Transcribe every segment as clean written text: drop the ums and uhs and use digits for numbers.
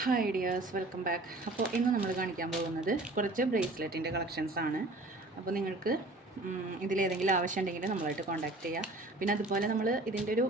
Hi dears, welcome back. അപ്പോൾ ഇന്ന് നമ്മൾ കാണിക്കാൻ പോകുന്നത് കുറച്ച് ബ്രേസ്ലെറ്റിൻ്റെ കളക്ഷൻസ് ആണ്. അപ്പോൾ നിങ്ങൾക്ക് ഇതിലേതെങ്കിലും ആവശ്യം ഉണ്ടെങ്കിൽ നമ്മളായിട്ട് കോൺടാക്റ്റ് ചെയ്യുക. പിന്നെ അതുപോലെ നമ്മൾ ഇതിൻ്റെ ഒരു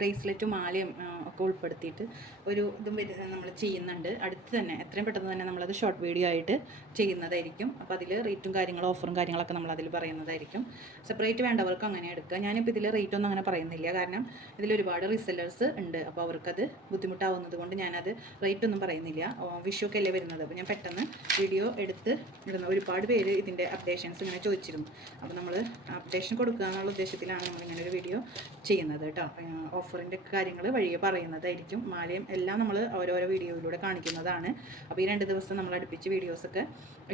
ബ്രേസ്ലെറ്റും മാലയും ഒക്കെ ഉൾപ്പെടുത്തിയിട്ട് ഒരു ഇതും നമ്മൾ ചെയ്യുന്നുണ്ട്. അടുത്ത് തന്നെ എത്രയും പെട്ടെന്ന് തന്നെ നമ്മളത് ഷോർട്ട് വീഡിയോ ആയിട്ട് ചെയ്യുന്നതായിരിക്കും. അപ്പോൾ അതിൽ റേറ്റും കാര്യങ്ങളും ഓഫറും കാര്യങ്ങളൊക്കെ നമ്മൾ അതിൽ പറയുന്നതായിരിക്കും. സെപ്പറേറ്റ് വേണ്ടവർക്ക് അങ്ങനെ എടുക്കുക. ഞാനിപ്പോൾ ഇതിൽ റേറ്റ് ഒന്നും അങ്ങനെ പറയുന്നില്ല, കാരണം ഇതിൽ ഒരുപാട് റീസെല്ലേഴ്സ് ഉണ്ട്. അപ്പോൾ അവർക്കത് ബുദ്ധിമുട്ടാവുന്നത് കൊണ്ട് ഞാനത് റേറ്റ് ഒന്നും പറയുന്നില്ല. വിഷു ഒക്കെ അല്ലേ വരുന്നത്, അപ്പോൾ ഞാൻ പെട്ടെന്ന് വീഡിയോ എടുത്ത് ഇടുന്ന ഒരുപാട് പേര് ഇതിൻ്റെ അപ്ഡേഷൻസ് ഇങ്ങനെ ചോദിച്ചിരുന്നു. അപ്പോൾ നമ്മൾ അപ്ഡേഷൻ കൊടുക്കുക എന്നുള്ള ഉദ്ദേശത്തിലാണ് നമ്മളിങ്ങനെ ഒരു വീഡിയോ ചെയ്യുന്നത് കേട്ടോ. ഓഫറിൻ്റെ കാര്യങ്ങൾ വഴിയെ പറയുന്നതായിരിക്കും. മാലയും എല്ലാം നമ്മൾ ഓരോരോ വീഡിയോയിലൂടെ കാണിക്കുന്നതാണ്. അപ്പോൾ ഈ 2 ദിവസം നമ്മൾ അടുപ്പിച്ച് വീഡിയോസൊക്കെ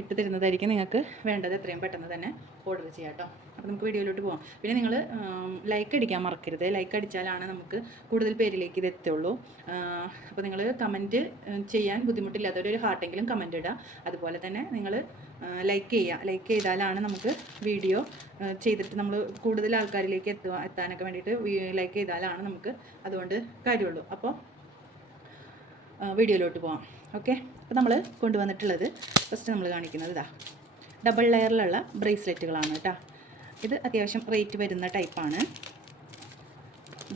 ഇട്ട് തരുന്നതായിരിക്കും. നിങ്ങൾക്ക് വേണ്ടത് എത്രയും പെട്ടെന്ന് തന്നെ ഓർഡർ ചെയ്യാം കേട്ടോ. അപ്പോൾ നമുക്ക് വീഡിയോയിലോട്ട് പോകാം. പിന്നെ നിങ്ങൾ ലൈക്ക് അടിക്കാൻ മറക്കരുത്. ലൈക്ക് അടിച്ചാലാണ് നമുക്ക് കൂടുതൽ പേരിലേക്ക് ഇത് എത്തുള്ളൂ. അപ്പോൾ നിങ്ങൾ കമൻറ്റ് ചെയ്യാൻ ബുദ്ധിമുട്ടില്ലാത്തവരൊരു ഹാർട്ടെങ്കിലും കമൻറ്റ് ഇടുക. അതുപോലെ തന്നെ നിങ്ങൾ ലൈക്ക് ചെയ്യുക. ലൈക്ക് ചെയ്താലാണ് നമുക്ക് വീഡിയോ ചെയ്തിട്ട് നമ്മൾ കൂടുതൽ ആൾക്കാരിലേക്ക് എത്താനൊക്കെ വേണ്ടിയിട്ട് ലൈക്ക് ചെയ്താലാണ് നമുക്ക് അതുകൊണ്ട് കാര്യമുള്ളൂ. അപ്പോൾ വീഡിയോയിലോട്ട് പോകാം. ഓക്കെ, അപ്പോൾ നമ്മൾ കൊണ്ടുവന്നിട്ടുള്ളത് ഫസ്റ്റ് നമ്മൾ കാണിക്കുന്നത് ഇതാ ഡബിൾ ലെയറിലുള്ള ബ്രേസ്ലെറ്റുകളാണ് കേട്ടോ. ഇത് അത്യാവശ്യം റേറ്റ് വരുന്ന ടൈപ്പാണ്.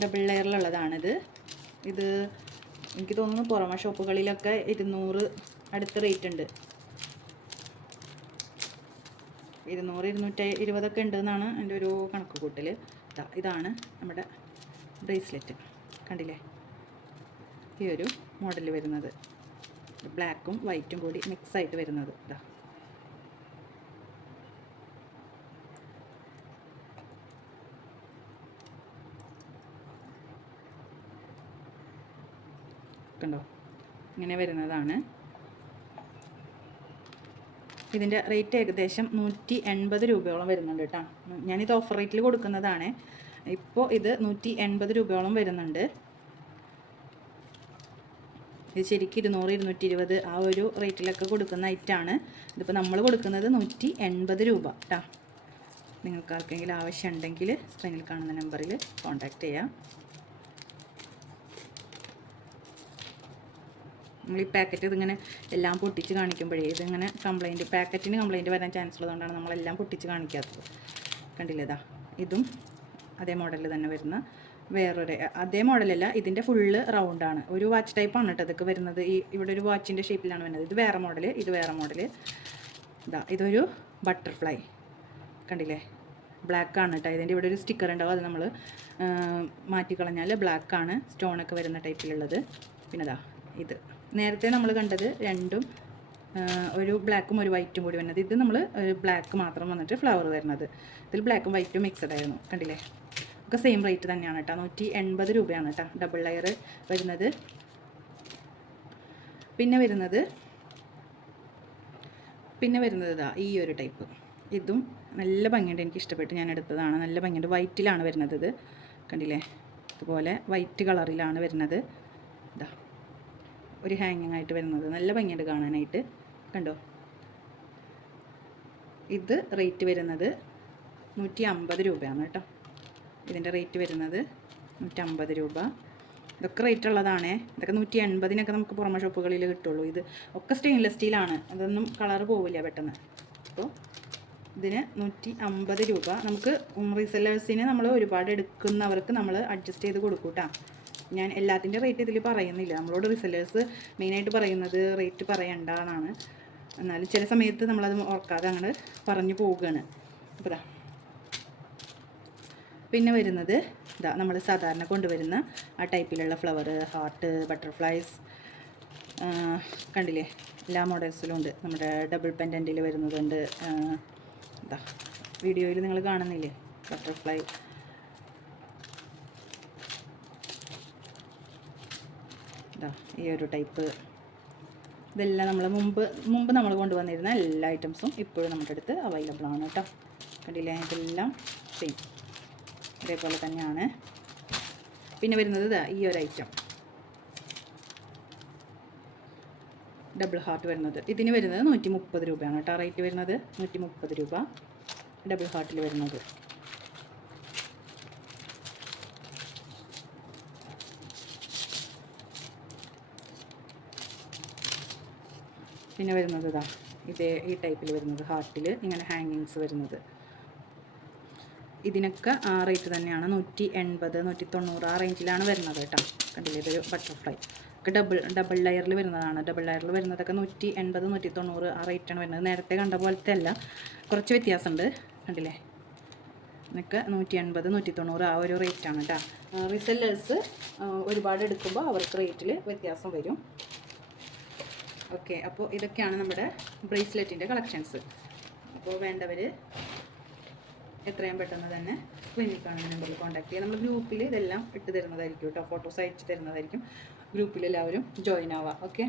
ഡബിൾ ലെയറിലുള്ളതാണിത്. ഇത് എനിക്ക് തോന്നുന്നു പുറമെ ഷോപ്പുകളിലൊക്കെ 200 അടുത്ത് റേറ്റ് ഉണ്ട്. 200-220 ഉണ്ടെന്നാണ് എൻ്റെ ഒരു കണക്ക് കൂട്ടൽ. ഇതാണ് നമ്മുടെ ബ്രേസ്ലെറ്റ്, കണ്ടില്ലേ? ഈ ഒരു മോഡൽ വരുന്നത് ബ്ലാക്കും വൈറ്റും കൂടി മിക്സായിട്ട് വരുന്നത്. ഇതാ കണ്ടോ, ഇങ്ങനെ വരുന്നതാണ്. ഇതിൻ്റെ റേറ്റ് ഏകദേശം 180 രൂപയോളം വരുന്നുണ്ട് കേട്ടോ. ഞാനിത് ഓഫർ റേറ്റിൽ കൊടുക്കുന്നതാണ്. ഇപ്പോൾ ഇത് 180 രൂപയോളം വരുന്നുണ്ട്. ഇത് ശരിക്കും 200-220 ആ ഒരു റേറ്റിലൊക്കെ കൊടുക്കുന്ന ഐറ്റാണ്. ഇതിപ്പോൾ നമ്മൾ കൊടുക്കുന്നത് 180 രൂപ കേട്ടോ. നിങ്ങൾക്ക് ആർക്കെങ്കിലും ആവശ്യം ഉണ്ടെങ്കിൽ സ്ക്രീനിൽ കാണുന്ന നമ്പറിൽ കോൺടാക്റ്റ് ചെയ്യാം. നമ്മൾ ഈ പാക്കറ്റ് ഇതിങ്ങനെ എല്ലാം പൊട്ടിച്ച് കാണിക്കുമ്പോഴേ ഇതിങ്ങനെ പാക്കറ്റിന് കംപ്ലൈൻറ്റ് വരാൻ ചാൻസ് ഉള്ളതുകൊണ്ടാണ് നമ്മളെല്ലാം പൊട്ടിച്ച് കാണിക്കാത്തത്. കണ്ടില്ലേ? ഇതാ ഇതും അതേ മോഡലിൽ തന്നെ വരുന്ന വേറൊരു അതേ മോഡലല്ല, ഇതിൻ്റെ ഫുള്ള് റൗണ്ടാണ്. ഒരു വാച്ച് ടൈപ്പാണ് കേട്ടോ ഇതൊക്കെ വരുന്നത്. ഇവിടെ ഒരു വാച്ചിൻ്റെ ഷേപ്പിലാണ് വരുന്നത്. ഇത് വേറെ മോഡൽ, ഇത് വേറെ മോഡൽ. ഇതൊരു ബട്ടർഫ്ലൈ, കണ്ടില്ലേ? ബ്ലാക്കാണ് കേട്ടോ. ഇതിൻ്റെ ഇവിടെ ഒരു സ്റ്റിക്കർ ഉണ്ടാവും, അത് നമ്മൾ മാറ്റിക്കളഞ്ഞാൽ ബ്ലാക്കാണ് സ്റ്റോണൊക്കെ വരുന്ന ടൈപ്പിലുള്ളത്. പിന്നെ ഇത് നേരത്തെ നമ്മൾ കണ്ടത് രണ്ടും ഒരു ബ്ലാക്കും ഒരു വൈറ്റും കൂടി വരുന്നത്. ഇത് നമ്മൾ ബ്ലാക്ക് മാത്രം വന്നിട്ട് ഫ്ലവർ വരുന്നത്. ഇതിൽ ബ്ലാക്കും വൈറ്റും മിക്സഡ് ആയിരുന്നു, കണ്ടില്ലേ? ഒക്കെ സെയിം റേറ്റ് തന്നെയാണ് കേട്ടോ. 180 രൂപയാണ് കേട്ടോ ഡബിൾ ലെയർ വരുന്നത്. പിന്നെ വരുന്നത് ഇതാ ഈ ഒരു ടൈപ്പ്. ഇതും നല്ല ഭംഗിയുണ്ട്, എനിക്ക് ഇഷ്ടപ്പെട്ട് ഞാൻ എടുത്തതാണ്. നല്ല ഭംഗിയുണ്ട്, വൈറ്റിലാണ് വരുന്നത്. ഇത് കണ്ടില്ലേ? ഇതുപോലെ വൈറ്റ് കളറിലാണ് വരുന്നത്. ഇതാ ഒരു ഹാങ്ങിങ് ആയിട്ട് വരുന്നത്, നല്ല ഭംഗിയുണ്ട് കാണാനായിട്ട്. കണ്ടോ? ഇത് റേറ്റ് വരുന്നത് 150 രൂപയാണ് കേട്ടോ. ഇതിൻ്റെ റേറ്റ് വരുന്നത് 150 രൂപ. ഇതൊക്കെ റേറ്റ് ഉള്ളതാണേ. ഇതൊക്കെ 180-നൊക്കെ നമുക്ക് പുറമെ ഷോപ്പുകളിൽ കിട്ടുള്ളൂ. ഇത് ഒക്കെ സ്റ്റെയിൻലെസ് സ്റ്റീലാണ്, അതൊന്നും കളർ പോവില്ല പെട്ടെന്ന്. അപ്പോൾ ഇതിന് 150 രൂപ. നമുക്ക് റീസെല്ലേഴ്സിന് നമ്മൾ ഒരുപാട് എടുക്കുന്നവർക്ക് നമ്മൾ അഡ്ജസ്റ്റ് ചെയ്ത് കൊടുക്കും കേട്ടോ. ഞാൻ എല്ലാത്തിൻ്റെ റേറ്റ് ഇതിൽ പറയുന്നില്ല. നമ്മളോട് റീസെല്ലേഴ്സ് മെയിനായിട്ട് പറയുന്നത് റേറ്റ് പറയണ്ട എന്നാണ്. എന്നാലും ചില സമയത്ത് നമ്മളത് ഓർക്കാതെ അങ്ങനെ പറഞ്ഞു പോവുകയാണ്. അപ്പോൾ പിന്നെ വരുന്നത് നമ്മൾ സാധാരണ കൊണ്ടുവരുന്ന ആ ടൈപ്പിലുള്ള ഫ്ലവർ, ഹാർട്ട്, ബട്ടർഫ്ലൈസ്, കണ്ടില്ലേ? എല്ലാ മോഡൽസിലും ഉണ്ട്. നമ്മുടെ ഡബിൾ പെൻഡൻറ്റിൽ വരുന്നതുണ്ട്. വീഡിയോയിൽ നിങ്ങൾ കാണുന്നില്ലേ ബട്ടർഫ്ലൈ? ഈ ഒരു ടൈപ്പ്. ഇതെല്ലാം നമ്മൾ മുമ്പ് നമ്മൾ കൊണ്ടുവന്നിരുന്ന എല്ലാ ഐറ്റംസും ഇപ്പോഴും നമ്മുടെ അടുത്ത് അവൈലബിൾ ആണ് കേട്ടോ. കണ്ടില്ലേ? ഇതെല്ലാം സെയിം ഇതേപോലെ തന്നെയാണ്. പിന്നെ വരുന്നത് ഈ ഒരു ഐറ്റം ഡബിൾ ഹാർട്ട് വരുന്നത്. ഇതിന് വരുന്നത് 130 രൂപയാണ് കേട്ടോ റേറ്റ് വരുന്നത്. 130 രൂപ ഡബിൾ ഹാർട്ടിൽ വരുന്നത്. പിന്നെ വരുന്നത് ഇതാ ഈ ടൈപ്പിൽ വരുന്നത് ഹാർട്ടിൽ ഇങ്ങനെ ഹാങ്ങിങ്സ് വരുന്നത്. ഇതിനൊക്കെ ആ റേറ്റ് തന്നെയാണ്, 180 190 ആ റേഞ്ചിലാണ് വരുന്നത് കേട്ടോ. കണ്ടില്ലേ, ഇതൊരു ബട്ടർഫ്ലൈ ഒക്കെ ഡബിൾ ലെയറിൽ വരുന്നതാണ്. ഡബിൾ ലെയറിൽ വരുന്നതൊക്കെ 180 190 ആ റേറ്റാണ് വരുന്നത്. നേരത്തെ കണ്ട പോലത്തെ അല്ല, കുറച്ച് വ്യത്യാസമുണ്ട്. കണ്ടില്ലേ, ഇതിനൊക്കെ 180 190 ആ ഒരു റേറ്റാണ് കേട്ടോ. റീസെല്ലേഴ്സ് ഒരുപാട് എടുക്കുമ്പോൾ അവർക്ക് റേറ്റിൽ വ്യത്യാസം വരും. ഓക്കെ, അപ്പോൾ ഇതൊക്കെയാണ് നമ്മുടെ ബ്രേസ്ലെറ്റിൻ്റെ കളക്ഷൻസ്. അപ്പോൾ വേണ്ടവർ എത്രയും പെട്ടെന്ന് തന്നെ സ്ക്രീനിൽ കാണുന്ന നമ്പറിൽ കോൺടാക്ട് ചെയ്യുക. നമ്മൾ ഗ്രൂപ്പിൽ ഇതെല്ലാം ഇട്ട് തരുന്നതായിരിക്കും കേട്ടോ, ഫോട്ടോസ് അയച്ച് തരുന്നതായിരിക്കും. ഗ്രൂപ്പിൽ എല്ലാവരും ജോയിൻ ആവാം. ഓക്കെ,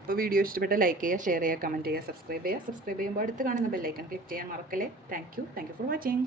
അപ്പോൾ വീഡിയോ ഇഷ്ടപ്പെട്ട ലൈക്ക് ചെയ്യുക, ഷെയർ ചെയ്യുക, കമൻറ്റ് ചെയ്യുക, സബ്സ്ക്രൈബ് ചെയ്യുക. സബ്സ്ക്രൈബ് ചെയ്യുമ്പോൾ അടുത്ത് കാണുന്ന ബെല്ലൈക്കൺ ക്ലിക്ക് ചെയ്യാൻ മറക്കല്ലേ. Thank you for watching.